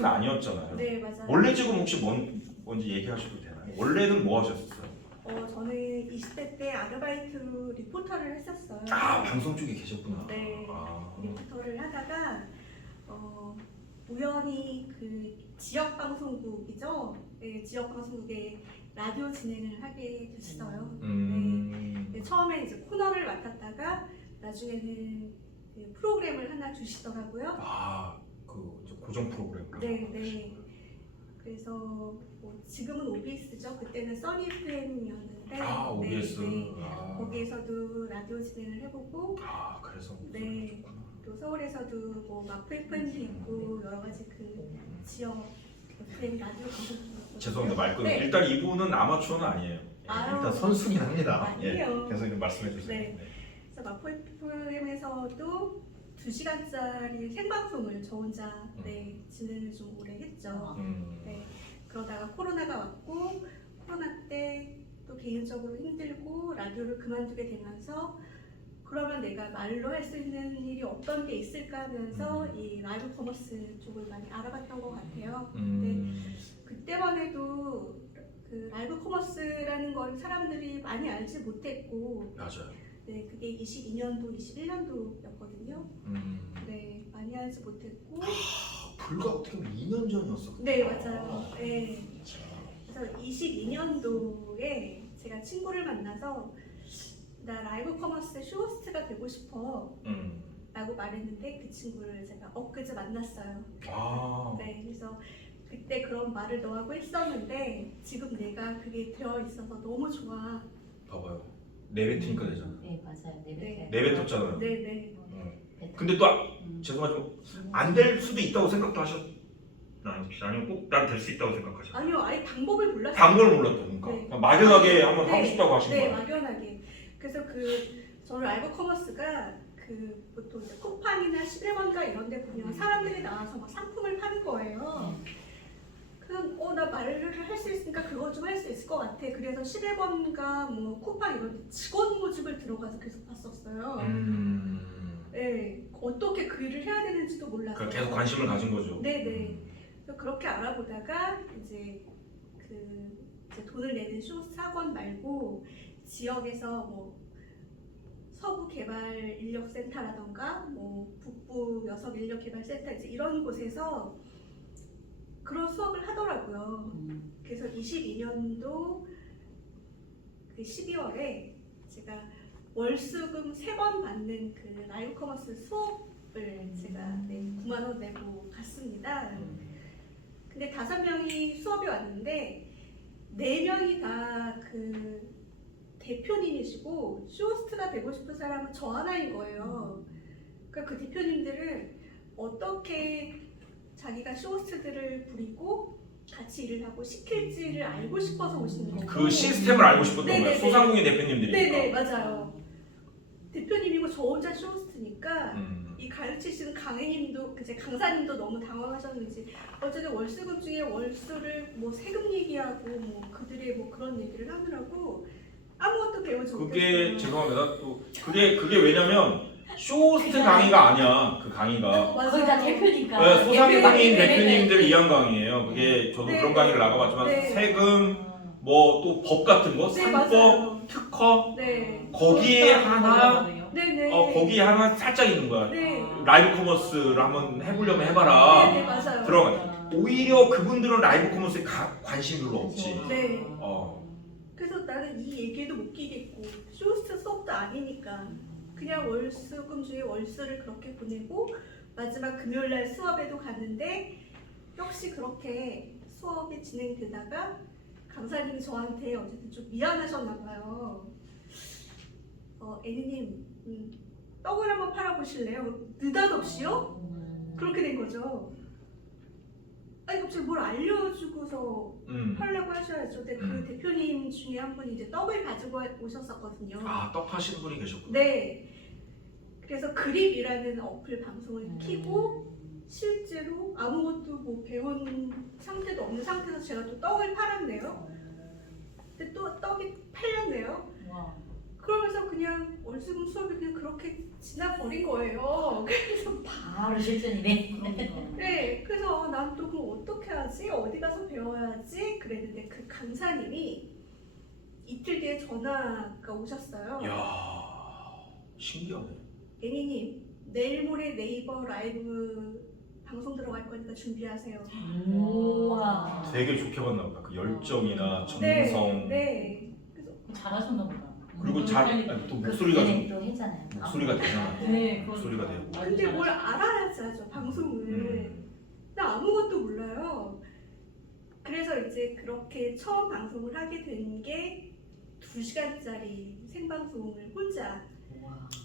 쇼호스트는 아니었잖아요. 네, 맞아요. 원래 지금 혹시 뭔지 얘기하셔도 되나요? 원래는 뭐 하셨었어요? 저는 20대 때 아르바이트 리포터를 했었어요. 아, 방송 쪽에 계셨구나. 네, 아. 리포터를 하다가 우연히 그 지역 방송국이죠. 네, 지역 방송국에 라디오 진행을 하게 됐어요. 네, 처음에 이제 코너를 맡았다가 나중에는 그 프로그램을 하나 주시더라고요. 아, 그 고정 프로그램. 네. 그래서 뭐 지금은 OBS죠. 그때는 써니 FM이었는데. 아, OBS. 네. 아. 거기에서도 라디오 진행을 해보고. 아, 그래서. 네. 또 서울에서도 뭐 마프 FM도 있고 여러 가지 그 지역 FM 라디오 방송도. 죄송합니다, 말 끊어. 네. 일단 이분은 아마추어는 아니에요. 아유. 일단 선수긴 합니다. 아니에요. 계속 좀 말씀해 주세요. 네. 그래서 마프 FM에서도 2시간짜리 생방송을 저 혼자 진행을 좀 오래 했죠. 네. 그러다가 코로나가 왔고 코로나 때 또 개인적으로 힘들고 라디오를 그만두게 되면서 그러면 내가 말로 할 수 있는 일이 어떤 게 있을까 하면서 이 라이브 커머스 쪽을 많이 알아봤던 것 같아요. 그때만 해도 그 라이브 커머스라는 걸 사람들이 많이 알지 못했고 맞아요. 네, 그게 22년도, 21년도였거든요. 네, 많이 알지 못했고. 불과 어떻게 보면 2년 전이었어. 네, 맞아요. 네. 그래서 22년도에 제가 친구를 만나서 나 라이브 커머스 쇼호스트가 되고 싶어 라고 말했는데 그 친구를 제가 엊그제 만났어요. 아. 네, 그래서 그때 그런 말을 너하고 했었는데 지금 내가 그게 되어 있어서 너무 좋아. 봐봐요. 내뱉으니까 되잖아. 네, 맞아요. 내뱉었잖아요. 네네. 근데 또 죄송하지만 안 될 수도 있다고 생각도 하셨나요? 아니면 꼭 난 될 수 있다고 생각하셨나요? 아니요, 아예 방법을 몰랐어요. 방법을 몰랐다니까. 네. 그냥 막연하게 한번 하고 싶다고 하신 네, 거예요. 막연하게. 그래서 저는 라이브 커머스가 보통 이제 쿠팡이나 11번가 이런 데 보면 사람들이 나와서 막 상품을 파는 거예요. 그냥 나 말을 할 수 있으니까 그거 좀 할 수 있을 것 같아. 그래서 11번가 뭐 쿠팡 이런 데 직원 모집을 들어가서 계속 봤었어요. 네, 어떻게 그 일을 해야 되는지도 몰라서. 그러니까 계속 관심을 가진 거죠. 네네. 그래서 그렇게 알아보다가 이제 돈을 내는 쇼호스트 학원 말고 지역에서 뭐 서부 개발 인력 센터라던가 뭐 북부 여성 인력 개발 센터 이제 이런 곳에서 그런 수업을 하더라고요. 그래서 22년도 그 12월에 제가 월수금 3번 받는 그 라이브 커머스 수업을 제가 9만 원 내고 갔습니다. 근데 5명이 수업이 왔는데 4명이 다 그 대표님이시고 쇼호스트가 되고 싶은 사람은 저 하나인 거예요. 그러니까 그 대표님들은 어떻게 자기가 쇼호스트들을 부리고 같이 일을 하고 시킬지를 알고 싶어서 오시는 거예요. 그 시스템을 알고 싶었던 거예요. 네네네. 소상공인 대표님들이니까. 네네, 맞아요. 대표님이고 저 혼자 쇼호스트니까 이 가르치시는 강혜님도 그제 강사님도 너무 당황하셨는지 어쨌든 월수금 중에 월수를 뭐 세금 얘기하고 뭐 그들의 뭐 그런 얘기를 하느라고 아무것도 배우지 못했어요. 그게 죄송합니다. 또 그게 왜냐면 쇼호스트 강의가 아니야. 그 강의가. 거의 다 대표니까. 네, 소상공인 네, 대표님들 위한 강의예요. 그게 저도 네. 그런 강의를 나가봤지만 네. 세금 뭐 또 법 같은 거, 네, 상법, 맞아요. 특허 네. 거기에 하나 네네. 거기에 하나 살짝 있는 거야. 네. 라이브 커머스를 한번 해보려면 해봐라. 네네, 맞아요. 들어가. 오히려 그분들은 라이브 커머스에 관심 별로 없지. 네. 그래서 나는 이 얘기도 못 끼겠고 쇼호스트 수업도 아니니까 그냥 월수금 중에 월수를 그렇게 보내고 마지막 금요일날 수업에도 갔는데 역시 그렇게 수업이 진행되다가 강사님이 저한테 어쨌든 좀 미안하셨나 봐요. 애니님 떡을 한번 팔아보실래요? 느닷없이요? 그렇게 된 거죠. 아니 갑자기 뭘 알려주고서 하려고 하셔야죠. 근데 그 대표님 중에 한 분이 이제 떡을 가지고 오셨었거든요. 아, 떡 파시는 분이 계셨구나. 네. 그래서 그립이라는 어플 방송을 키고 실제로 아무것도 뭐 배운 상태도 없는 상태에서 제가 또 떡을 팔았네요. 근데 또 떡이 팔렸네요. 그러면서 그냥 월수금 수업이 그냥 그렇게 지나버린 거예요. 바로 실전이네. 네, 그래서 난 또 그럼 어떻게 하지? 어디 가서 배워야지? 그랬는데 그 강사님이 이틀 뒤에 전화가 오셨어요. 야 신기하네. 애니님, 내일 모레 네이버 라이브 방송 들어갈 거니까 준비하세요. 우와. 되게 좋게 봤나 보다. 그 열정이나 네, 정성. 네. 그래서 잘하셨나 보다. 그리고 아니, 또 목소리가 그때 또 했잖아요. 목소리가 되잖아. 네, 목소리가 되고. 근데 뭘 알아야지 하죠, 방송을. 나 아무것도 몰라요. 그래서 이제 그렇게 처음 방송을 하게 된 게 2시간짜리 생방송을 혼자.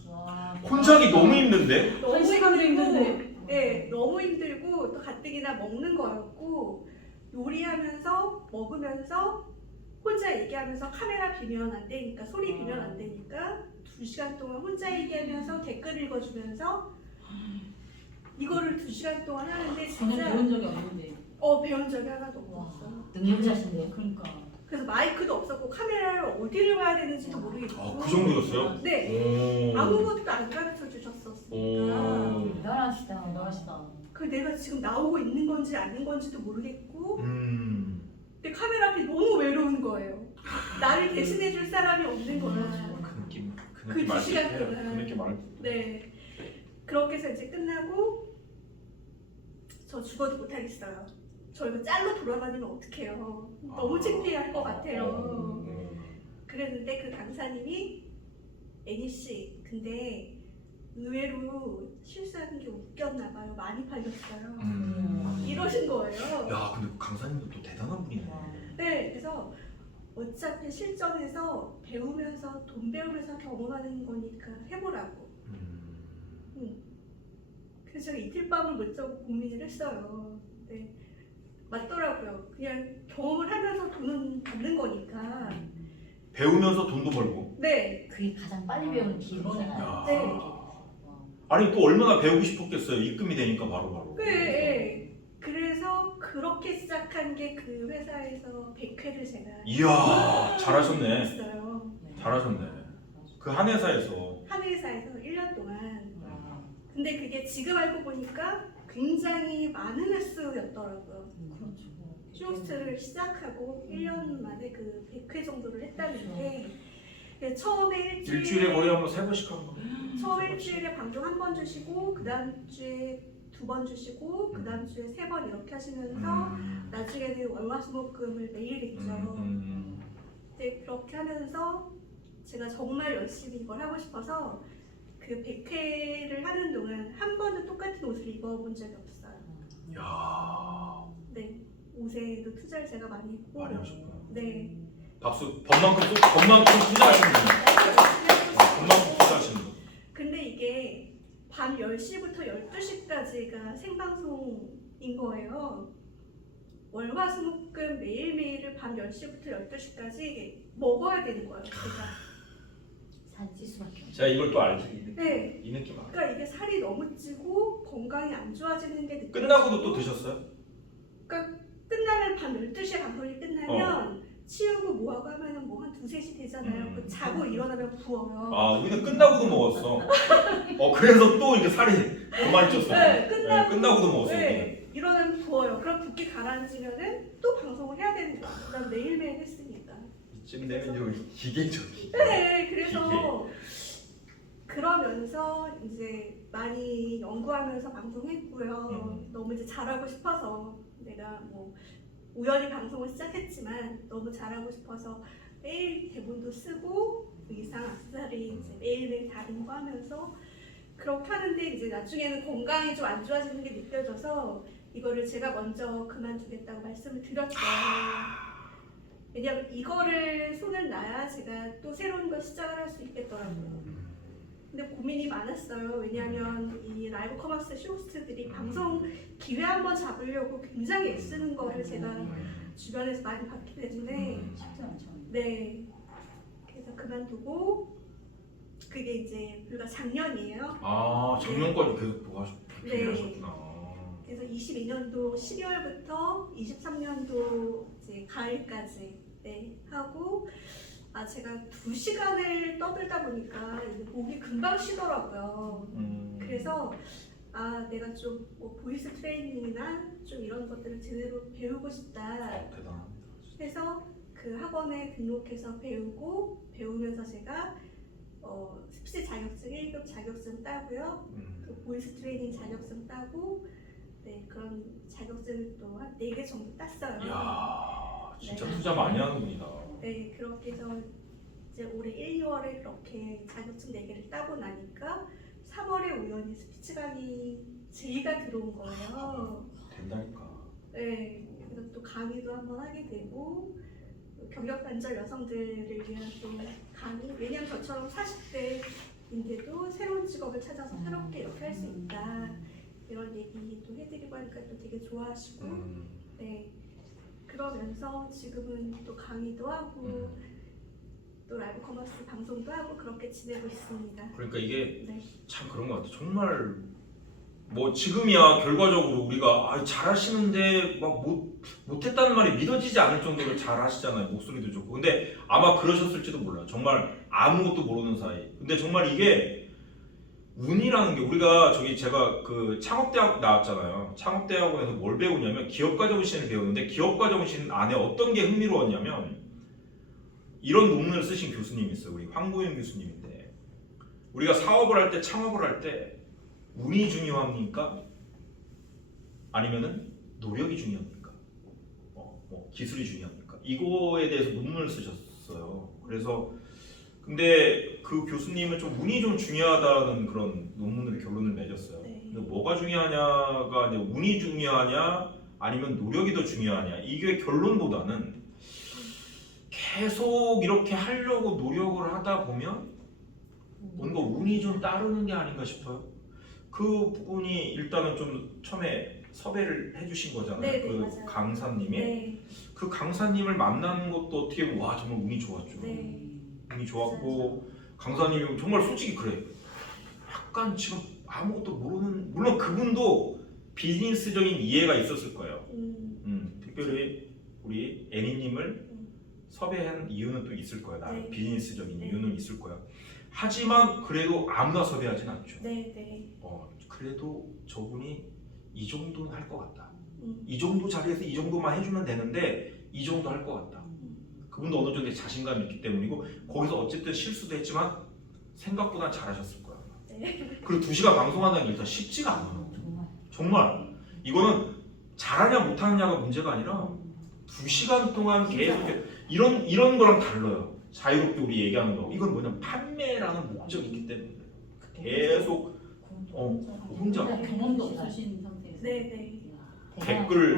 와. 혼자 하기 너무 힘든데? 너무 시간도 힘들고, 힘든데. 네, 너무 힘들고 또 가뜩이나 먹는 거였고 요리하면서 먹으면서 혼자 얘기하면서 카메라 비면 안 되니까 소리 비면 안 되니까 2시간 동안 혼자 얘기하면서 댓글 읽어주면서 이거를 2시간 동안 하는데 저는 진짜 배운 적이 없는데. 배운 적이 하나도 없었어요. 능력자신데요. 그러니까. 그래서 마이크도 없었고 카메라를 어디를 봐야 되는지도 모르겠고 아, 그 정도였어요? 네, 오. 아무것도 안 가르쳐 주셨었으니까 오. 대단하시다. 대단하시다. 그 내가 지금 나오고 있는 건지 아닌 건지도 모르겠고 음. 근데 카메라 앞에 너무 외로운 거예요. 나를 대신해 줄 사람이 없는 거야. 그 느낌. 그 그 느낌 두 알수 시간 있어요. 동안. 그 느낌 알. 네. 그렇게 해서 이제 끝나고 저 죽어도 못하겠어요. 저 이거 짤로 돌아다니면 어떡해요. 너무 창피할 것 같아요. 그랬는데 그 강사님이 애니 씨 근데 의외로 실수하는 게 웃겼나 봐요. 많이 팔렸어요. 이러신 거예요. 야, 근데 그 강사님도 또 대단한 분이네. 네, 그래서 어차피 실전에서 배우면서 돈 배우면서 경험하는 거니까 해보라고. 그래서 제가 이틀 밤을 못 자고 고민을 했어요. 네, 맞더라고요. 그냥 경험을 하면서 돈은 받는 거니까. 배우면서 돈도 벌고. 네, 그게 가장 빨리 배우는 기술이잖아요. 네. 아니 또 얼마나 배우고 싶었겠어요. 입금이 되니까 바로바로. 네. 그래서 그렇게 시작한 게 그 회사에서 100회를 제가 이야, 잘하셨네. 했어요. 잘하셨네. 그 한 회사에서. 한 회사에서 1년 동안. 근데 그게 지금 알고 보니까 굉장히 많은 횟수였더라고요. 그렇죠. 쇼호스트를 시작하고 1년 만에 그 100회 정도를 했다는 게 처음에 일주일에 거의 한번 3번씩 하는 거. 처음 일주일에 방송 한 번 주시고 그 다음 주에 2번 주시고 그 다음 주에 3번 이렇게 하시면서 나중에는 월화수목금을 매일 했죠. 근데 그렇게 하면서 제가 정말 열심히 이걸 하고 싶어서 그 100회를 하는 동안 한 번도 똑같은 옷을 입어본 적이 없어요. 야, 네, 옷에도 투자를 제가 많이 했고 많이 하셨구나. 네. 박수. 법만큼 투자하시는 분. 법만큼 투자하시는 분. 근데 이게 밤 10시부터 12시까지가 생방송인 거예요. 월화수목금 매일매일을 밤 10시부터 12시까지 먹어야 되는 거예요. 제가. 살찔 수밖에 없죠. 제가 이걸 또 알지. 네. 이 느낌 알아. 그러니까 이게 살이 너무 찌고 건강이 안 좋아지는 게 느껴지고 끝나고도 또 드셨어요? 그러니까 끝나면 밤 12시에 방송이 끝나면 치우고 뭐하고 하면은 뭐 한 2-3시 되잖아요. 그 자고 일어나면 부어요. 아, 우리는 끝나고도 먹었어. 그래서 또 이게 살이 더 많이 쪘어요. 네, 끝나고도 먹었어요. 네, 일어나면 부어요. 그럼 붓기 가라앉으면은 또 방송을 해야 되는 거야. 난 매일매일 했으니까. 이쯤 되면 여기 기계적이. 네, 그래서 그러면서 이제 많이 연구하면서 방송했고요. 너무 이제 잘하고 싶어서 내가 뭐 우연히 방송을 시작했지만 너무 잘하고 싶어서 매일 대본도 쓰고 의상, 액세서리 이제 매일매일 다른 거 하면서 그렇게 하는데 이제 나중에는 건강이 좀 안 좋아지는 게 느껴져서 이거를 제가 먼저 그만두겠다고 말씀을 드렸죠. 왜냐면 이거를 손을 놔야 제가 또 새로운 걸 시작을 할 수 있겠더라고요. 근데 고민이 많았어요. 왜냐하면 이 라이브 커머스 쇼호스트들이 방송 기회 한번 잡으려고 굉장히 애쓰는 거를 제가 주변에서 많이 봤기 때문에 쉽지 않죠. 네, 그래서 그만두고 그게 이제 불과 작년이에요. 아, 작년까지 계속 네. 하셨구나. 그래서 22년도 12월부터 23년도 이제 가을까지 네, 하고 제가 2시간을 떠들다 보니까 이제 목이 금방 쉬더라고요. 그래서 내가 좀 뭐 보이스 트레이닝이나 좀 이런 것들을 제대로 배우고 싶다 대단합니다. 해서 그 학원에 등록해서 배우면서 제가 스피치 자격증 1급 자격증 따고요. 그 보이스 트레이닝 자격증 따고 네, 그런 자격증을 또 한 4개 정도 땄어요. 이야, 진짜 네. 투자 많이 하는 분이다. 네, 그렇게 해서 이제 올해 1, 2월에 그렇게 자격증 4개를 따고 나니까 3월에 우연히 스피치 강의 제의가 들어온 거예요. 된다니까. 네, 그래서 또 강의도 한번 하게 되고 경력 단절 여성들을 위한 또 강의, 왜냐면 저처럼 40대인데도 새로운 직업을 찾아서 새롭게 이렇게 할 수 있다 이런 얘기도 해드리고 하니까 또 되게 좋아하시고 네, 그러면서 지금은 또 강의도 하고 또 라이브 커머스 방송도 하고 그렇게 지내고 있습니다. 그러니까 이게 네. 참 그런 것 같아. 정말 뭐 지금이야 결과적으로 우리가 잘하시는데 막 못했다는 말이 믿어지지 않을 정도로 잘하시잖아요. 목소리도 좋고. 근데 아마 그러셨을지도 몰라요. 정말 아무것도 모르는 사이. 근데 정말 이게 운이라는 게 우리가 제가 그 창업대학 나왔잖아요. 창업대학원에서 뭘 배우냐면 기업가 정신을 배우는데 기업가 정신 안에 어떤 게 흥미로웠냐면 이런 논문을 쓰신 교수님이 있어요. 우리 황보윤 교수님인데 우리가 사업을 할 때 창업을 할 때 운이 중요합니까? 아니면은 노력이 중요합니까? 뭐 기술이 중요합니까? 이거에 대해서 논문을 쓰셨어요. 그래서 근데 그 교수님은 좀 운이 좀 중요하다는 그런 논문으로 결론을 맺었어요. 네. 근데 뭐가 중요하냐가 이제 운이 중요하냐 아니면 노력이 더 중요하냐 이게 결론보다는 계속 이렇게 하려고 노력을 하다 보면 뭔가 운이 좀 따르는 게 아닌가 싶어요. 그 부분이 일단은 좀 처음에 섭외를 해주신 거잖아요. 네, 그 맞아요. 강사님이 네, 그 강사님을 만나는 것도 어떻게 보면 와 정말 운이 좋았죠. 네. 운이 좋았고 강사님이 정말 솔직히 그래. 약간 지금 아무것도 모르는 물론 그분도 비즈니스적인 이해가 있었을 거예요. 특별히 우리 애니님을 섭외한 이유는 또 있을 거예요. 나름 네. 비즈니스적인 네. 이유는 있을 거야. 하지만 그래도 아무나 섭외하진 않죠. 네, 네. 그래도 저분이 이 정도는 할 것 같다. 음. 이 정도 자리에서 이 정도만 해주면 되는데 이 정도 할 것 같다. 그분도 어느 정도 자신감이 있기 때문이고 거기서 어쨌든 실수도 했지만 생각보다 잘하셨을 거야. 네. 그리고 2시간 방송한다는 게 일단 쉽지가 않아요. 정말. 정말 이거는 잘하냐 못하느냐가 문제가 아니라 2시간 동안 계속 이런 거랑 달라요. 자유롭게 우리 얘기하는 거. 이건 뭐냐면 판매라는 목적이 있기 때문에 계속 혼자 경험도 없으신 상태에서 네, 네.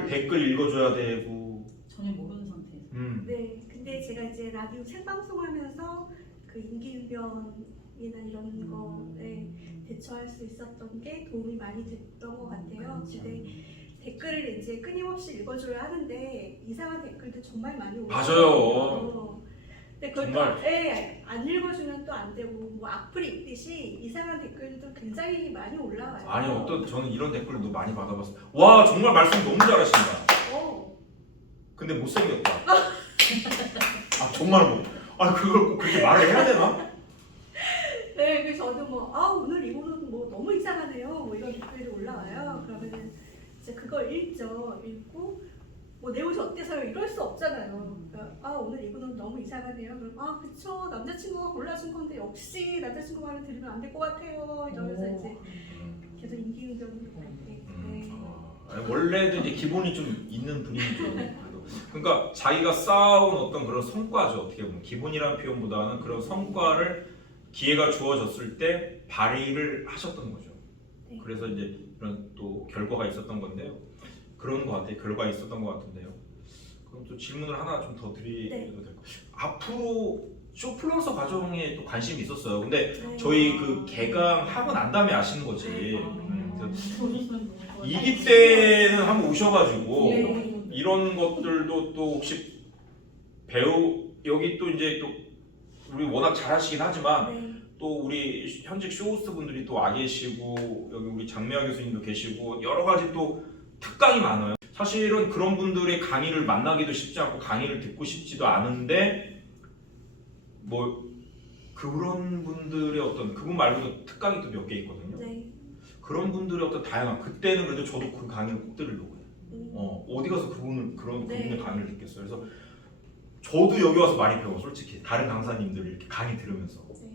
댓글 읽어줘야 되고. 전혀 모르는 상태에서. 네, 근데 제가 이제 라디오 생방송하면서 그 임기응변이나 이런 거에 대처할 수 있었던 게 도움이 많이 됐던 것 같아요. 근데 댓글을 이제 끊임없이 읽어줘야 하는데 이상한 댓글도 정말 많이 오고 맞아요. 근데 그걸 정말. 안 읽어주면 또 안 되고 뭐 악플이 있듯이 이상한 댓글도 굉장히 많이 올라와요. 아니 저는 이런 댓글도 많이 받아봤어요. 와 정말 말씀 너무 잘하신다. 근데 못생겼다. 정말 뭐. 그걸 꼭 그렇게 말을 해야 되나? 네, 그래서 저도 오늘 이거는 뭐 너무 이상하네요. 뭐 이런 댓글이 올라와요. 그러면은 이제 그걸 읽고 뭐 내 옷이 어때서요? 이럴 수 없잖아요. 그러니까 오늘 이거는 너무 이상하네요. 그럼 그쵸, 남자친구가 골라준 건데 역시 남자친구 말을 들으면 안 될 것 같아요. 이러면서 이제 계속 임기응변을 이렇게. 네. 원래도 이제 기본이 좀 있는 분이죠. 그러니까 자기가 쌓아온 어떤 그런 성과죠. 어떻게 보면 기본이라는 표현보다는 그런 성과를 기회가 주어졌을 때 발휘를 하셨던 거죠. 네. 그래서 이제 이런 또 결과가 있었던 건데요. 그런 것 같아요. 결과가 있었던 것 같은데요. 그럼 또 질문을 하나 좀 더 드려도 될까요? 앞으로 쇼플러서 과정에 또 관심이 있었어요. 근데 네. 저희 그 개강 하고 난 다음에 아시는 거지. 그래서 오셨으면 너무 좋아요. 2기 때는 한번 오셔가지고 네. 이런 것들도 또 혹시 여기 또 이제 또 우리 워낙 잘하시긴 하지만 네. 또 우리 현직 쇼호스트 분들이 또 와 계시고 여기 우리 장미아 교수님도 계시고 여러 가지 또 특강이 많아요. 사실은 그런 분들의 강의를 만나기도 쉽지 않고 강의를 듣고 싶지도 않은데 뭐 그런 분들의 어떤 그분 말고도 특강이 또 몇 개 있거든요. 네. 그런 분들의 어떤 다양한 그때는 그래도 저도 그 강의를 꼭 들으려고 해요. 음. 어디 가서 그분의 네. 강의를 듣겠어요. 그래서 저도 여기 와서 많이 배워 솔직히 다른 강사님들 이렇게 강의 들으면서 네.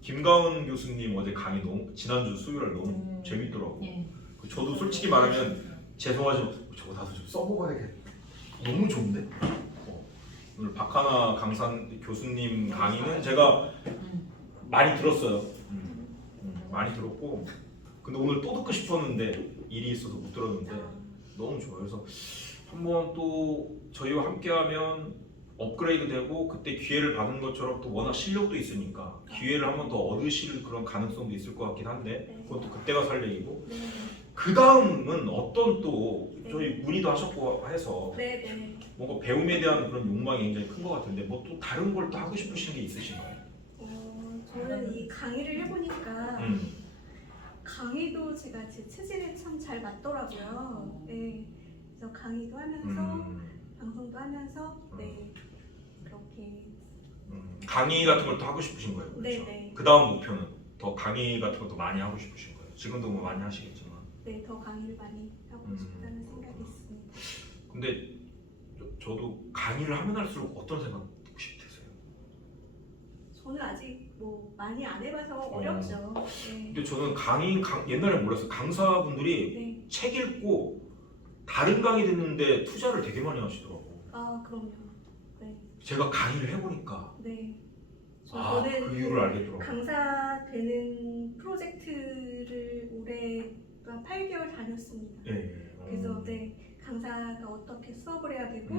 김가은 교수님 어제 강의 너무 지난주 수요일 너무 재밌더라고. 예. 저도 솔직히 말하면 죄송하지만 저거 나도 좀 써먹어야겠다. 너무 좋은데? 오늘 박하나 강사 교수님 강의는 제가 많이 들었어요. 많이 들었고 근데 오늘 또 듣고 싶었는데 일이 있어서 못 들었는데 너무 좋아요. 그래서 한번 또 저희와 함께하면 업그레이드 되고 그때 기회를 받은 것처럼 또 워낙 실력도 있으니까 기회를 한번 더 얻으실 그런 가능성도 있을 것 같긴 한데 그것도 그때가 살 얘기고 네. 그 다음은 어떤 또 네. 저희 문의도 하셨고 해서 네. 네. 뭔가 배움에 대한 그런 욕망이 굉장히 큰 것 같은데 뭐 또 다른 걸 또 하고 싶으신 게 있으신가요? 저는 이 강의를 해보니까 강의도 제가 제 체질에 참 잘 맞더라고요. 네. 그래서 강의도 하면서 방송도 하면서 네 그렇게 강의 같은 걸 또 하고 싶으신 거예요, 그렇죠? 네네. 그 다음 목표는 더 강의 같은 것도 많이 하고 싶으신 거예요. 지금도 뭐 많이 하시겠지만. 네, 더 강의를 많이 하고 싶다는 생각이 있습니다. 근데 저도 강의를 하면 할수록 어떤 생각 혹시 드세요? 저는 아직 뭐 많이 안 해봐서 어렵죠. 네. 근데 저는 옛날에 몰랐어요. 강사분들이 네. 책 읽고 다른 강의 듣는데 투자를 되게 많이 하시더라고. 아, 그럼요. 네. 제가 강의를 해보니까 네. 그 이유를 알겠더라고요. 강사 되는 프로젝트를 올해 8개월 다녔습니다. 예. 그래서 네, 강사가 어떻게 수업을 해야 되고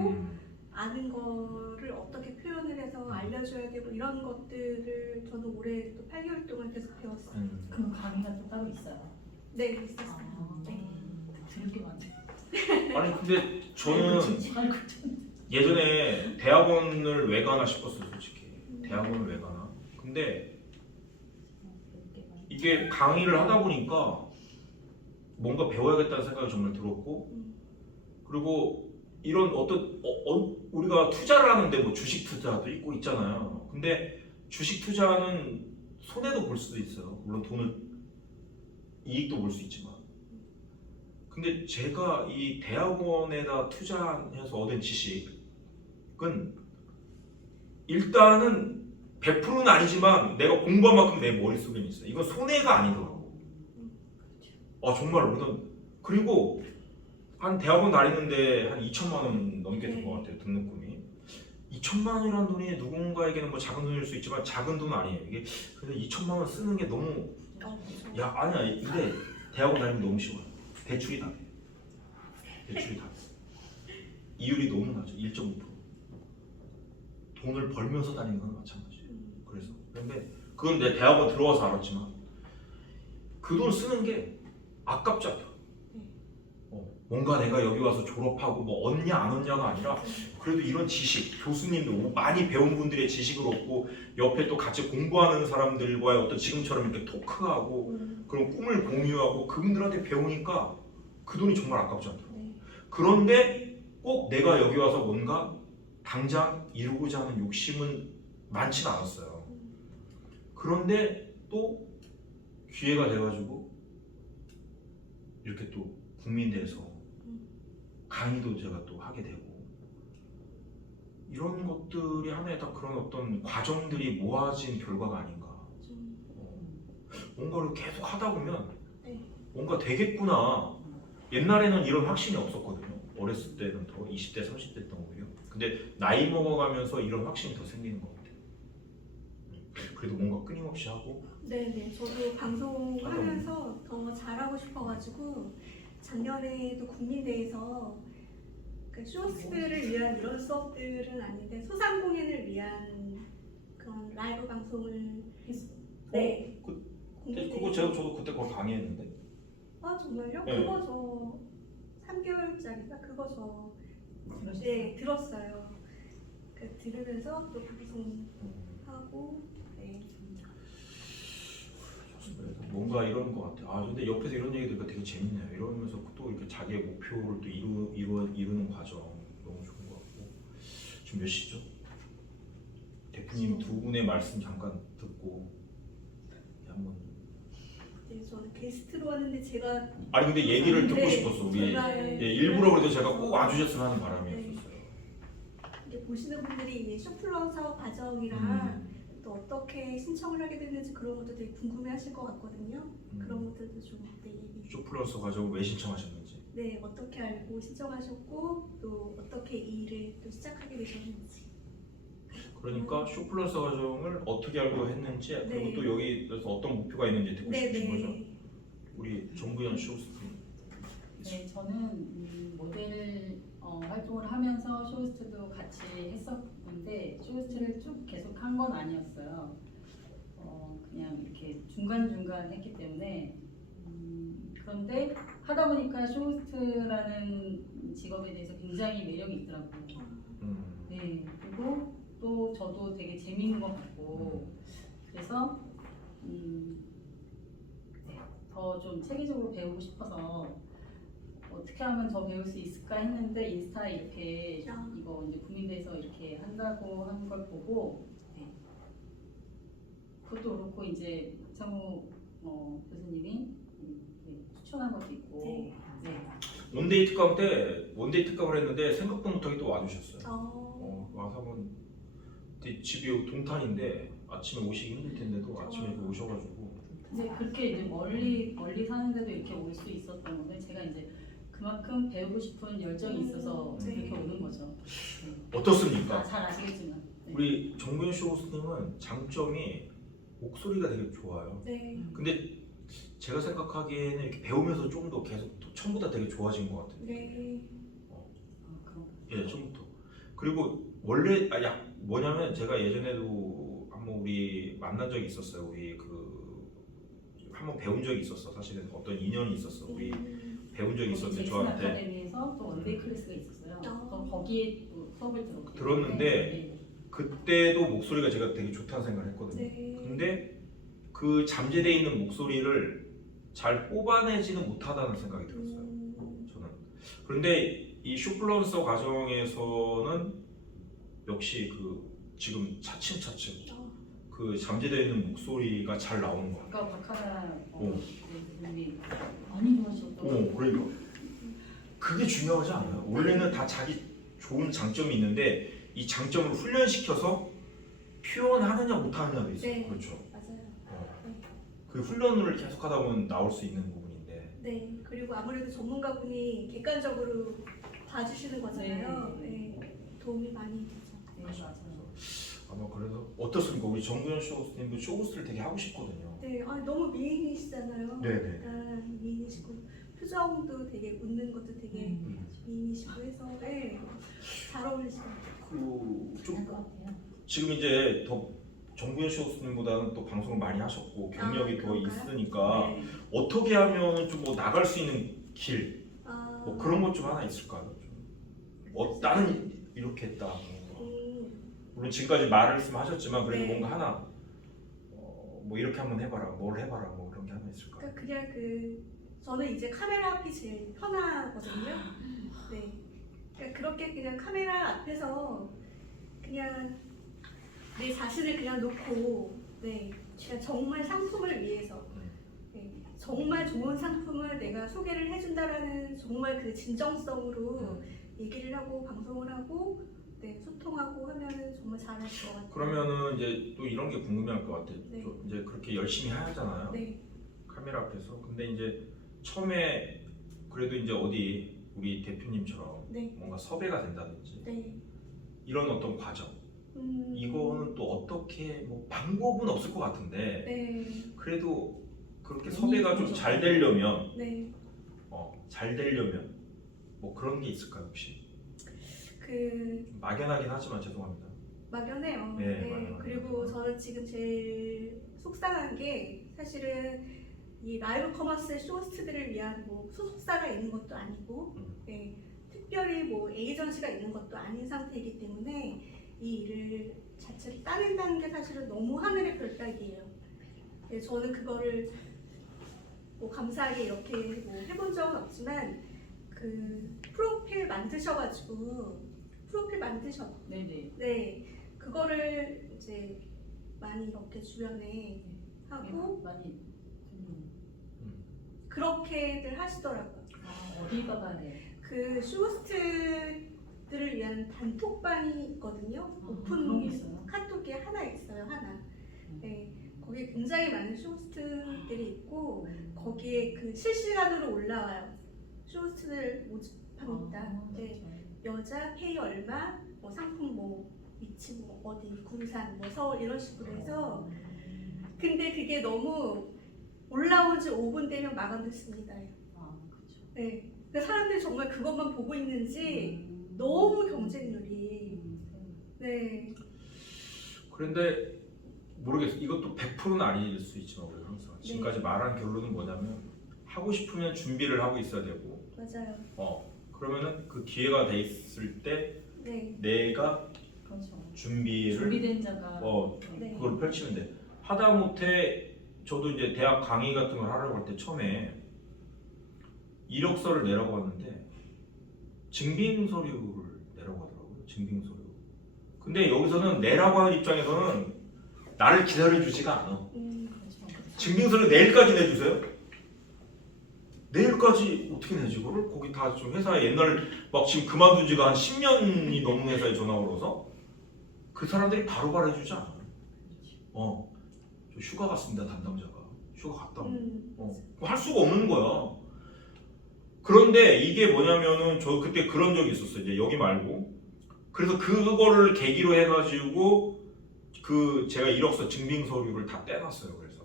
아는 거를 어떻게 표현을 해서 알려줘야 되고 이런 것들을 저는 올해 또 8개월 동안 계속 배웠어요. 그럼 강의가 또 따로 있어요? 네, 있었어요. 네. 들을 게 많네. 아니 근데 저는 예전에 대학원을 왜 가나 싶었어요, 솔직히. 대학원을 왜 가나? 근데 이게 강의를 하다 보니까 뭔가 배워야겠다는 생각이 정말 들었고 그리고 이런 어떤 우리가 투자를 하는데 뭐 주식 투자도 있고 있잖아요. 근데 주식 투자는 손해도 볼 수도 있어요. 물론 이익도 볼 수 있지만 근데 제가 이 대학원에다 투자해서 얻은 지식은 일단은 100%는 아니지만 내가 공부한 만큼 내 머릿속에 있어요. 이건 손해가 아니더라고. 정말로. 그리고 한 대학원 다니는데 한 2천만 원 넘게 든 것 같아요. 등록금이. 2천만 원이라는 돈이 누군가에게는 뭐 작은 돈일 수 있지만 작은 돈은 아니에요. 이게 그래서 2천만 원 쓰는 게 너무 아니야. 근데 대학원 다니면 너무 쉬워요. 대출이 다 돼. 대출이 다 돼. 이율이 너무 낮죠. 1.5%. 돈을 벌면서 다니는 건 마찬가지예요. 그래서 근데 그건 내 대학원 들어와서 알았지만 그 돈 쓰는 게 아깝지 않다. 뭔가 내가 여기 와서 졸업하고 뭐 얻냐 안 얻냐가 아니라 그래도 이런 지식, 교수님도 많이 배운 분들의 지식을 얻고 옆에 또 같이 공부하는 사람들과의 어떤 지금처럼 이렇게 토크하고 그런 꿈을 공유하고 그분들한테 배우니까 그 돈이 정말 아깝지 않더라고요. 그런데 꼭 내가 여기 와서 뭔가 당장 이루고자 하는 욕심은 많지는 않았어요. 그런데 또 기회가 돼가지고 이렇게 또 국민대에서 강의도 제가 또 하게 되고 이런 것들이 하나의 다 그런 어떤 과정들이 모아진 결과가 아닌가. 뭔가를 계속 하다 보면 뭔가 되겠구나. 옛날에는 이런 확신이 없었거든요. 어렸을 때는 더 20대, 30대 때는 오히려. 근데 나이 먹어가면서 이런 확신이 더 생기는 것 같아요. 그래도 뭔가 끊임없이 하고. 네네. 저도 방송하면서 더 잘하고 싶어가지고 작년에도 국민대에서 쇼호스트를 위한 이런 수업들은 아닌데 소상공인을 위한 그런 라이브 방송을 네. 그거 저도 그때 그걸 강의했는데. 아 정말요? 네. 그거 저 3개월짜리가 그거 저 네, 들었어요. 들으면서 또 방송하고 네. 좋습니다. 뭔가 이런 것 같아요. 근데 옆에서 이런 얘기 들으니까 되게 재밌네요. 이러면서 또 이렇게 자기의 목표를 또 이루는 과정 너무 좋은 것 같고. 지금 몇 시죠? 대표님 두 분의 말씀 잠깐 듣고 한번. 네, 저는 게스트로 왔는데 제가 아니 근데 얘기를 듣고 네, 싶었어. 우리 제가 일부러 그래도 제가 꼭 와주셨으면 하는 바람이었어요. 이게 보시는 분들이 이 쇼플러 과정이랑 또 어떻게 신청을 하게 됐는지 그런 것도 되게 궁금해하실 것 같거든요. 그런 것들도 좀 얘기. 쇼플러스 과정을 왜 신청하셨는지. 네, 어떻게 알고 신청하셨고 또 어떻게 이 일을 또 시작하게 되셨는지. 그러니까 쇼플러스 과정을 어떻게 알고 했는지 그리고 네. 또 여기서 어떤 목표가 있는지 듣고 싶으신 거죠. 네네. 우리 정부연 쇼호스트. 네, 저는 모델 활동을 하면서 쇼호스트도 같이 했었는데 쇼호스트를 쭉 계속 한 건 아니었어요. 그냥 이렇게 중간중간 했기 때문에 그런데 하다 보니까 쇼호스트라는 직업에 대해서 굉장히 매력이 있더라고요. 네, 그리고 또 저도 되게 재미있는 것 같고 그래서 더 좀 체계적으로 배우고 싶어서 어떻게 하면 더 배울 수 있을까 했는데 인스타에 이렇게 이거 이제 국민대에서 이렇게 한다고 하는 걸 보고 그것도 그렇고 이제 창우 교수님이 추천한 것도 있고 네. 원데이 특강 때 원데이 특강을 했는데 생각도 못하게 또 와주셨어요. 와서 한번 집이 동탄인데 아침에 오시기 힘들 텐데도 아침에 이렇게 오셔가지고. 근데 그렇게 이제 멀리 사는데도 이렇게 올 수 있었던 건데 제가 이제 그만큼 배우고 싶은 열정이 있어서 이렇게 오는 거죠. 네. 어떻습니까? 잘 아시겠지만. 네. 우리 정부연 쇼호스님은 장점이 목소리가 되게 좋아요. 네. 근데 제가 생각하기에는 이렇게 배우면서 좀 더 계속 또 처음보다 되게 좋아진 것 같아요. 네. 그럼. 예, 처음부터. 그리고 원래 뭐냐면 제가 예전에도 한번 우리 만난 적이 있었어요. 우리 한번 배운 적이 있었어. 사실은 어떤 인연이 있었어. 우리 배운 적이 있었는데 제이슨 저한테 아카데미에서 또 원데이 클래스가 있었어요. 또 거기에 또 수업을 들었는데 네. 그때도 목소리가 제가 되게 좋다는 생각을 했거든요. 네. 근데 그 잠재되어 있는 목소리를 잘 뽑아내지는 못하다는 생각이 들었어요. 저는. 그런데 이 쇼플런서 과정에서는 역시 지금 차츰차츰 그 잠재되어 있는 목소리가 잘 나오는 것 같아요. 아까 박하나 오. 교수님이 많이 좋아하셨던 그러니까 그게 중요하지 않아요? 원래는 다 자기 좋은 장점이 있는데 이 장점을 훈련시켜서 표현하느냐 못하느냐도 있어요. 네. 그렇죠. 맞아요. 그 훈련을 계속하다 보면 나올 수 있는 부분인데. 네. 그리고 아무래도 전문가분이 객관적으로 봐주시는 거잖아요. 네. 네. 도움이 많이 되죠. 네, 맞아요. 아마 그래서 어떻습니까? 우리 정구현 쇼호스님도 쇼호스트를 되게 하고 싶거든요. 네. 너무 미인이시잖아요. 네네. 약간 미인이시고 표정도 되게 웃는 것도 되게 미인이시고 해서 잘 어울리시는 그리고 좀 잘것 같아요. 지금 이제 더 정구현 쇼호스님보다는 또 방송을 많이 하셨고 경력이 더 그런가요? 있으니까 네. 어떻게 하면 좀 뭐 나갈 수 있는 길 뭐 그런 것 좀 하나 있을까요? 나는 이렇게 했다. 물론 지금까지 말씀하셨지만 그래도 네. 뭔가 하나 뭐 이렇게 한번 해봐라, 뭘 해봐라, 뭐 그런 게 하나 있을까요? 그러니까 그냥 저는 이제 카메라 앞이 제일 편하거든요. 네. 그러니까 그렇게 그냥 카메라 앞에서 그냥 내 자신을 그냥 놓고 그냥 정말 상품을 위해서 정말 좋은 상품을 내가 소개를 해준다라는 정말 그 진정성으로 얘기를 하고 방송을 하고 소통하고 하면은 정말 잘할 것 같아요. 그러면은 이제 또 이런 게 궁금해할 것 같아요. 네. 이제 그렇게 열심히 하잖아요. 네. 카메라 앞에서. 근데 이제 처음에 그래도 이제 어디 우리 대표님처럼 네. 뭔가 섭외가 된다든지 네. 이런 어떤 과정. 이거는 또 어떻게 뭐 방법은 없을 것 같은데 네. 그래도 그렇게 섭외가 좀 잘 되려면 네. 잘 되려면 뭐 그런 게 있을까요 혹시? 막연하긴 하지만 죄송합니다. 막연해요. 네, 막연해요. 그리고 저는 지금 제일 속상한 게 사실은 이 라이브 커머스 쇼호스트들을 위한 뭐 소속사가 있는 것도 아니고 특별히 뭐 에이전시가 있는 것도 아닌 상태이기 때문에 이 일을 자체를 따낸다는 게 사실은 너무 하늘의 별따기예요. 저는 그거를 뭐 감사하게 이렇게 뭐 해본 적은 없지만 프로필 만드셔. 네네. 그거를 이제 많이 이렇게 주변에 하고 많이 그렇게들 하시더라고요. 어디가 봐야 돼? 그 쇼호스트들을 위한 단톡방이 있거든요. 그런 게 오픈 있어요? 카톡이 하나 있어요. 하나. 네, 거기에 굉장히 많은 쇼호스트들이 있고 거기에 그 실시간으로 올라와요. 쇼호스트들 모집합니다. 네, 여자 페이 얼마, 뭐 상품 뭐 위치 뭐 어디 군산 뭐 서울 이런 식으로 해서 근데 그게 너무 올라온 지 5분 되면 마감됐습니다. 그렇죠. 네, 그러니까 사람들이 정말 그것만 보고 있는지 너무 경쟁률이 네. 그런데 모르겠어. 이것도 100%는 아닐 수 있지만 우리가 항상 지금까지 말한 결론은 뭐냐면 하고 싶으면 준비를 하고 있어야 되고 맞아요. 그러면은 그 기회가 돼 있을 때 네. 내가 그렇죠. 준비를 준비된 자가 네. 그걸 펼치면 돼. 하다못해 저도 이제 대학 강의 같은 걸 하려고 할 때 처음에 이력서를 내라고 하는데 증빙 서류를 내라고 하더라고요. 증빙 서류. 근데 여기서는 내라고 하는 입장에서는 나를 기다려주지가 않아. 그렇죠. 증빙 서류 내일까지 내주세요. 내일까지 어떻게 내지 그걸? 거기 다 좀 회사에 옛날 막 지금 그만둔 지가 한 10년이 넘은 회사에 전화 걸어서 그 사람들이 바로바로 해주지 않아. 저 휴가 갔습니다 담당자가. 휴가 갔다 할 수가 없는 거야. 그런데 이게 뭐냐면은 저 그때 그런 적이 있었어요. 이제 여기 말고. 그래서 그거를 계기로 해가지고 그 제가 이력서 증빙 서류를 다 떼놨어요. 그래서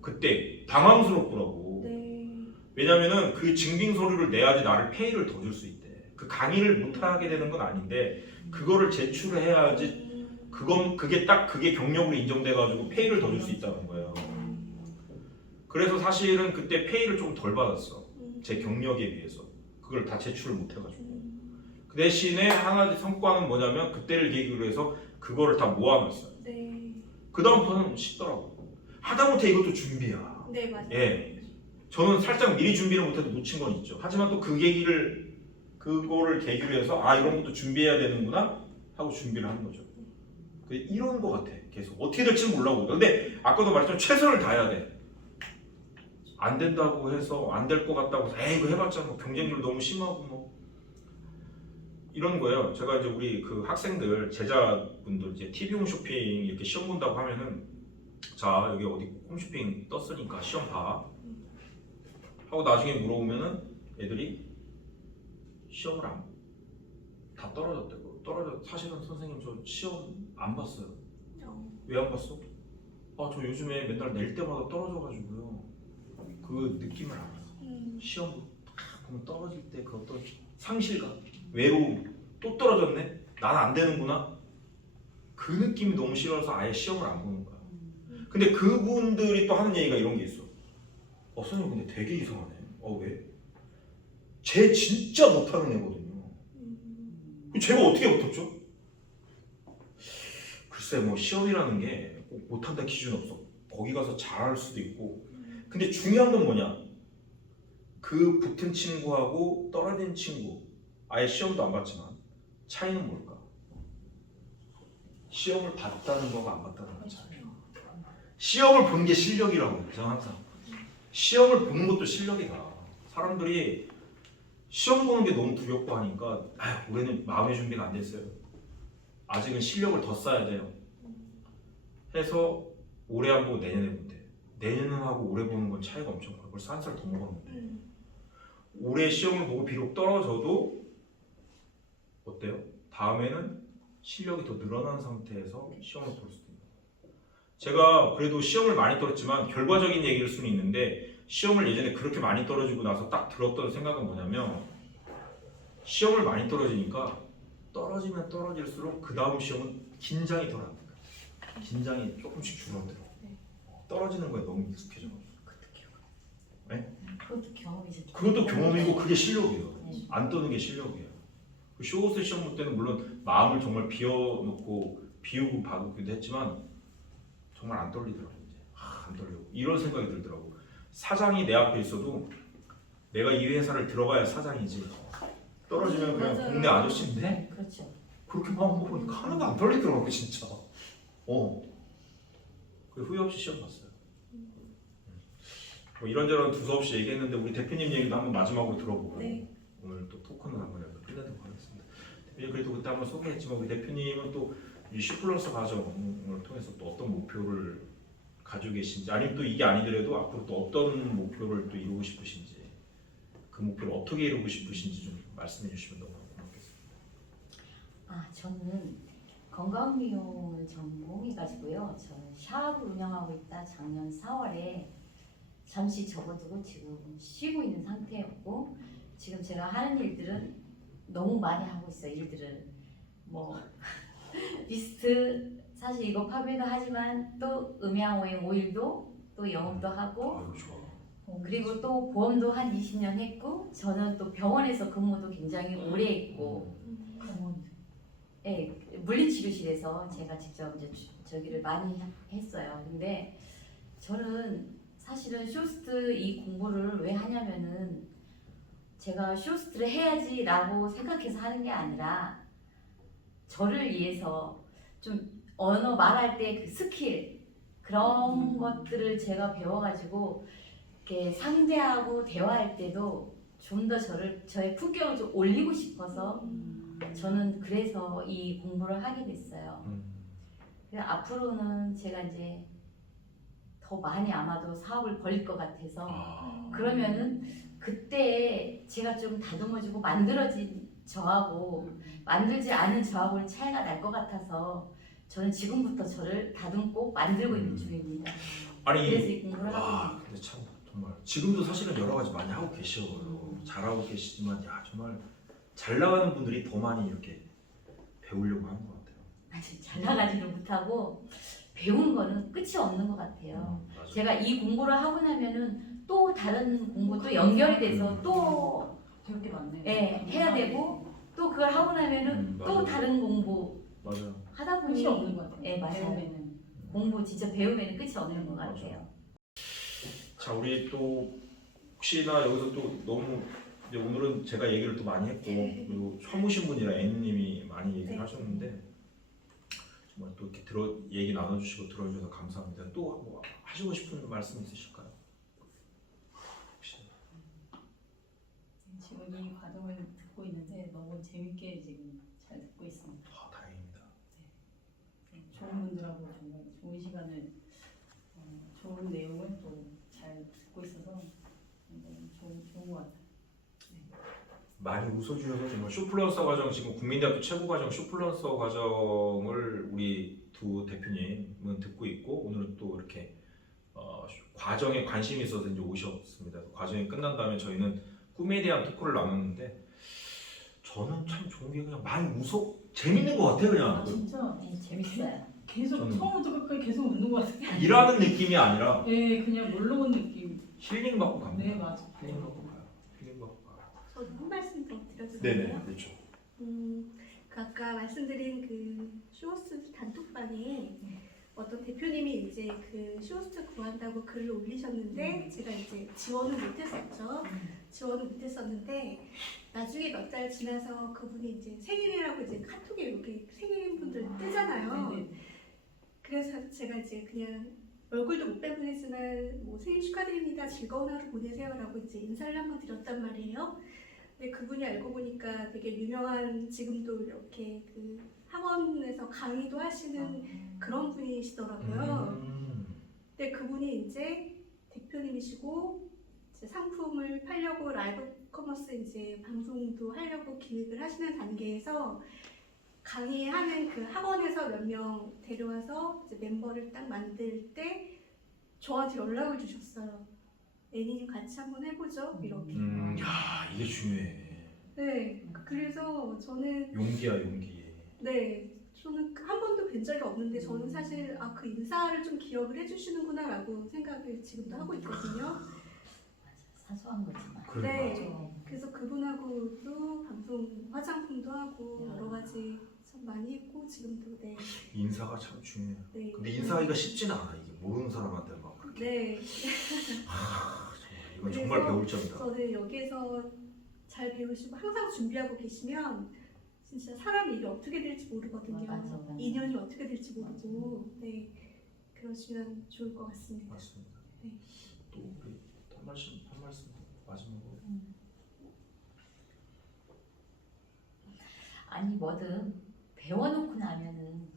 그때 당황스럽더라고. 네. 왜냐면은 그 증빙 서류를 내야지 나를 페이를 더 줄 수 있대. 그 강의를 못 하게 되는 건 아닌데 그거를 제출을 해야지 그게 딱 그게 경력으로 인정돼가지고 페이를 더 줄 수 있다는 거예요. 그래서 사실은 그때 페이를 좀 덜 받았어. 제 경력에 비해서 그걸 다 제출을 못 해가지고 그 대신에 하나의 성과는 뭐냐면 그때를 계기로 해서 그거를 다 모아놨어요. 네. 그 다음부터는 쉽더라고. 하다못해 이것도 준비야. 네, 맞아요. 예, 저는 살짝 미리 준비를 못해도 놓친 건 있죠. 하지만 또 그거를 계기로 해서 이런 것도 준비해야 되는구나 하고 준비를 하는 거죠. 이런 거 같아. 계속 어떻게 될지 몰라고. 근데 아까도 말했지만 최선을 다해야 돼. 안 된다고 해서 안 될 것 같다고 해서 이거 해봤자 뭐 경쟁률 너무 심하고 뭐 이런 거예요. 제가 이제 우리 그 학생들 제자분들 이제 TV 홈쇼핑 이렇게 시험 본다고 하면은 자 여기 어디 홈쇼핑 떴으니까 시험 봐 하고 나중에 물어보면은 애들이 시험을 다 떨어졌대고. 사실은 선생님 저 시험 안 봤어요. 왜 안 봤어? 저 요즘에 맨날 낼 때마다 떨어져가지고요. 그 느낌을 알아요. 시험 딱 보면 떨어질 때 그 어떤 상실감, 외로움, 또 떨어졌네? 난 안 되는구나? 그 느낌이 너무 싫어서 아예 시험을 안 보는 거야. 근데 그분들이 또 하는 얘기가 이런 게 있어. 선생님 근데 되게 이상하네. 왜? 쟤 진짜 못하는 애거든요. 제가 어떻게 붙었죠? 글쎄 뭐 시험이라는 게 꼭 못한다 기준 없어. 거기 가서 잘할 수도 있고. 근데 중요한 건 뭐냐? 그 붙은 친구하고 떨어진 친구 아예 시험도 안 봤지만 차이는 뭘까? 시험을 봤다는 거가 안 봤다는 거 차이예요. 시험을 보는 게 실력이라고 해요. 저는 항상 시험을 보는 것도 실력이다. 사람들이 시험 보는 게 너무 두렵고 하니까 올해는 마음의 준비가 안 됐어요. 아직은 실력을 더 쌓아야 돼요. 해서 올해 안 보고 내년에 본대. 내년은 하고 올해 보는 건 차이가 엄청 커요. 벌써 한 살 더 먹었는데 올해 시험을 보고 비록 떨어져도 어때요? 다음에는 실력이 더 늘어난 상태에서 시험을 볼 수도 있는 거예요. 제가 그래도 시험을 많이 떨었지만 결과적인 얘기일 수는 있는데 시험을 예전에 그렇게 많이 떨어지고 나서 딱 들었던 생각은 뭐냐면 시험을 많이 떨어지니까 떨어지면 떨어질수록 그 다음 시험은 긴장이 덜 합니다. 긴장이 조금씩 줄어들어. 떨어지는 거에 너무 익숙해져. 그것도 경험이죠. 그것도 경험이고 그게 실력이에요. 안 떠는 게 실력이에요. 그 쇼호스 시험 볼 때는 물론 마음을 정말 비워놓고 비우고 봐두기도 했지만 정말 안 떨리더라고요. 안 떨리고 이런 생각이 들더라고. 사장이 내 앞에 있어도 내가 이 회사를 들어가야 사장이지. 떨어지면 그냥 맞아요. 동네 아저씨인데 그렇죠. 그렇게 마음 먹으니까 하나도 안 떨리더라고 진짜. 그 후회 없이 시험 봤어요. 뭐 이런저런 두서없이 얘기했는데 우리 대표님 얘기도 한번 마지막으로 들어보고 네. 오늘 또 토크는 한번 해서 끝내도록 하겠습니다. 대표님 그래도 그때 한번 소개했지만 우리 대표님은 또 이 슈플러스 과정을 통해서 또 어떤 목표를 가지고 계신지 아니면 또 이게 아니더라도 앞으로 또 어떤 목표를 또 이루고 싶으신지 그 목표를 어떻게 이루고 싶으신지 좀 말씀해 주시면 너무 고맙겠습니다. 저는 건강미용을 전공해가지고요. 저는 샵을 운영하고 있다 작년 4월에 잠시 접어두고 지금 쉬고 있는 상태였고 지금 제가 하는 일들은 너무 많이 하고 있어요. 일들은 뭐 비스트 사실 이거 파비도 하지만 또 음양오행 오일도 또 영업도 하고 아유 좋아. 그리고 또 보험도 한 20년 했고 저는 또 병원에서 근무도 굉장히 오래 했고 네, 물리치료실에서 제가 직접 이제 저기를 많이 했어요. 근데 저는 사실은 쇼스트 이 공부를 왜 하냐면은 제가 쇼스트를 해야지라고 생각해서 하는 게 아니라 저를 위해서 좀 언어 말할 때 그 스킬 그런 것들을 제가 배워가지고 이렇게 상대하고 대화할 때도 좀 더 저의 품격을 좀 올리고 싶어서 저는 그래서 이 공부를 하게 됐어요. 그래서 앞으로는 제가 이제 더 많이 아마도 사업을 벌릴 것 같아서 그러면은 그때 제가 좀 다듬어지고 만들어진 저하고 만들지 않은 저하고는 차이가 날 것 같아서 저는 지금부터 저를 다듬고 만들고 있는 중입니다. 아니 그래서 이 공부를 하고 와 있는 근데 참 정말 지금도 사실은 여러 가지 많이 하고 계셔요. 잘하고 계시지만 야 정말 잘 나가는 분들이 더 많이 이렇게 배우려고 하는 것 같아요. 아직 잘 나가지도 못하고 배운 거는 끝이 없는 것 같아요. 맞아요. 제가 이 공부를 하고 나면은 또 다른 공부도 연결이 돼서 또 배울 게 많네요. 해야 되고 또 그걸 하고 나면은 또 맞아요. 다른 공부 맞아요. 하다 보니 끝이 없는 것 같아요. 네, 맞아요. 배우면은. 공부 진짜 배우면 끝이 없는 것 같아요. 자 우리 또 혹시나 여기서 또 너무 이제 오늘은 제가 얘기를 또 많이 했고 그리고 처음 오신 분이라 애니님이 많이 얘기를 네. 하셨는데 정말 또 이렇게 얘기 나눠주시고 들어주셔서 감사합니다. 또 뭐 하시고 싶은 말씀 있으실까요? 혹시? 지금 이 과정을 듣고 있는데 너무 재밌게 지금 잘 듣고 있습니다. 다행입니다. 좋은 분들하고 정말 좋은 시간을 좋은 내용을 또 잘 듣고 있어서 너무 좋은 것 같아요. 많이 웃어주셔서 정말 쇼플런서 과정 지금 국민대학교 최고 과정 쇼플런서 과정을 우리 두 대표님은 듣고 있고 오늘은 또 이렇게 과정에 관심이 있어서 이제 오셨습니다. 과정이 끝난 다음에 저희는 꿈에 대한 토크를 나눴는데 저는 참 좋은 게 그냥 많이 재밌는 것 같아요 그냥 진짜 네, 재밌어요. 계속 저는- 처음부터 끝까지 계속 웃는 것 같아요. 일하는 느낌이 아니라 네, 그냥 놀러 온 느낌. 힐링 받고 갑니다. 네, 맞아. 힐링 받고 가요. 힐링 받고 가요. 저도 한 말씀 더 드려도 네네 되나요? 그렇죠. 그 아까 말씀드린 그 쇼호스트 단톡방에 어떤 대표님이 이제 그 쇼호스트 구한다고 글을 올리셨는데 제가 이제 지원을 못했었죠. 지원을 못했었는데 나중에 몇 달 지나서 그분이 이제 생일이라고 이제 카톡에 이렇게 생일인 분들 뜨잖아요. 네네. 그래서 제가 이제 그냥 얼굴도 못 뵌 분이지만 뭐 생일 축하드립니다. 즐거운 하루 보내세요라고 이제 인사를 한번 드렸단 말이에요. 근데 그분이 알고 보니까 되게 유명한 지금도 이렇게 그 학원에서 강의도 하시는 그런 분이시더라고요. 근데 그분이 이제 대표님이시고 이제 상품을 팔려고 라이브 커머스 이제 방송도 하려고 기획을 하시는 단계에서 강의하는 그 학원에서 몇 명 데려와서 이제 멤버를 딱 만들 때 저한테 연락을 주셨어요. 애니님 같이 한번 해보죠 이렇게. 야 이게 중요해. 네, 그래서 저는 용기야 용기. 네, 저는 한 번도 뵌 적이 없는데 저는 사실 그 인사를 좀 기억을 해주시는구나라고 생각을 지금도 하고 있거든요. 사소한 거지만. 네. 좀 그래서 그분하고도 방송 화장품도 하고 여러 가지 참 많이 했고 지금도 네. 인사가 참 중요해요. 네. 근데 인사하기가 쉽지는 않아. 이게 모르는 사람한테 막 그렇게. 네. 정말 이건 정말 그래서 배울 점이다. 저는 여기에서 잘 배우시고 항상 준비하고 계시면 진짜 사람 일이 어떻게 될지 모르거든요. 맞아. 인연이 어떻게 될지 모르고 네 그러시면 좋을 것 같습니다. 맞습니다. 네. 또 우리 한 말씀 마지막으로. 아니 뭐든 배워놓고 나면은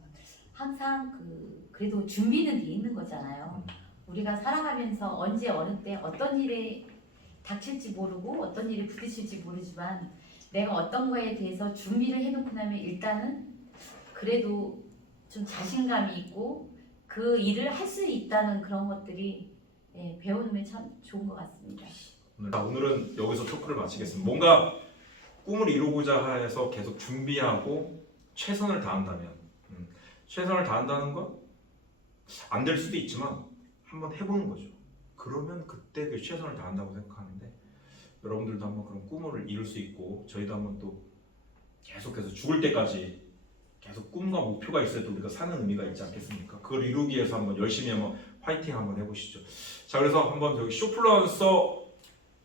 항상 그래도 준비는 돼 있는 거잖아요. 우리가 살아가면서 언제 어느 때 어떤 일에 닥칠지 모르고 어떤 일에 부딪힐지 모르지만 내가 어떤 거에 대해서 준비를 해놓고 나면 일단은 그래도 좀 자신감이 있고 그 일을 할 수 있다는 그런 것들이 배워놓으면 참 좋은 것 같습니다. 오늘은 여기서 토크를 마치겠습니다. 뭔가 꿈을 이루고자 해서 계속 준비하고 최선을 다한다면 최선을 다한다는 건 안 될 수도 있지만 한번 해보는 거죠. 그러면 그때 그 최선을 다한다고 생각하는데 여러분들도 한번 그런 꿈을 이룰 수 있고 저희도 한번 또 계속해서 죽을 때까지 계속 꿈과 목표가 있어야 또 우리가 사는 의미가 있지 않겠습니까? 그걸 이루기 위해서 한번 열심히 한번 화이팅 한번 해보시죠. 자 그래서 한번 저기 쇼플루언서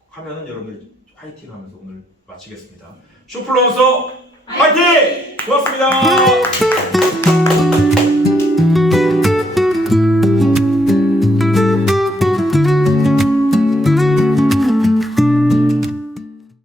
하면은 여러분들 화이팅 하면서 오늘 마치겠습니다. 쇼플루언서 화이팅! 고맙습니다.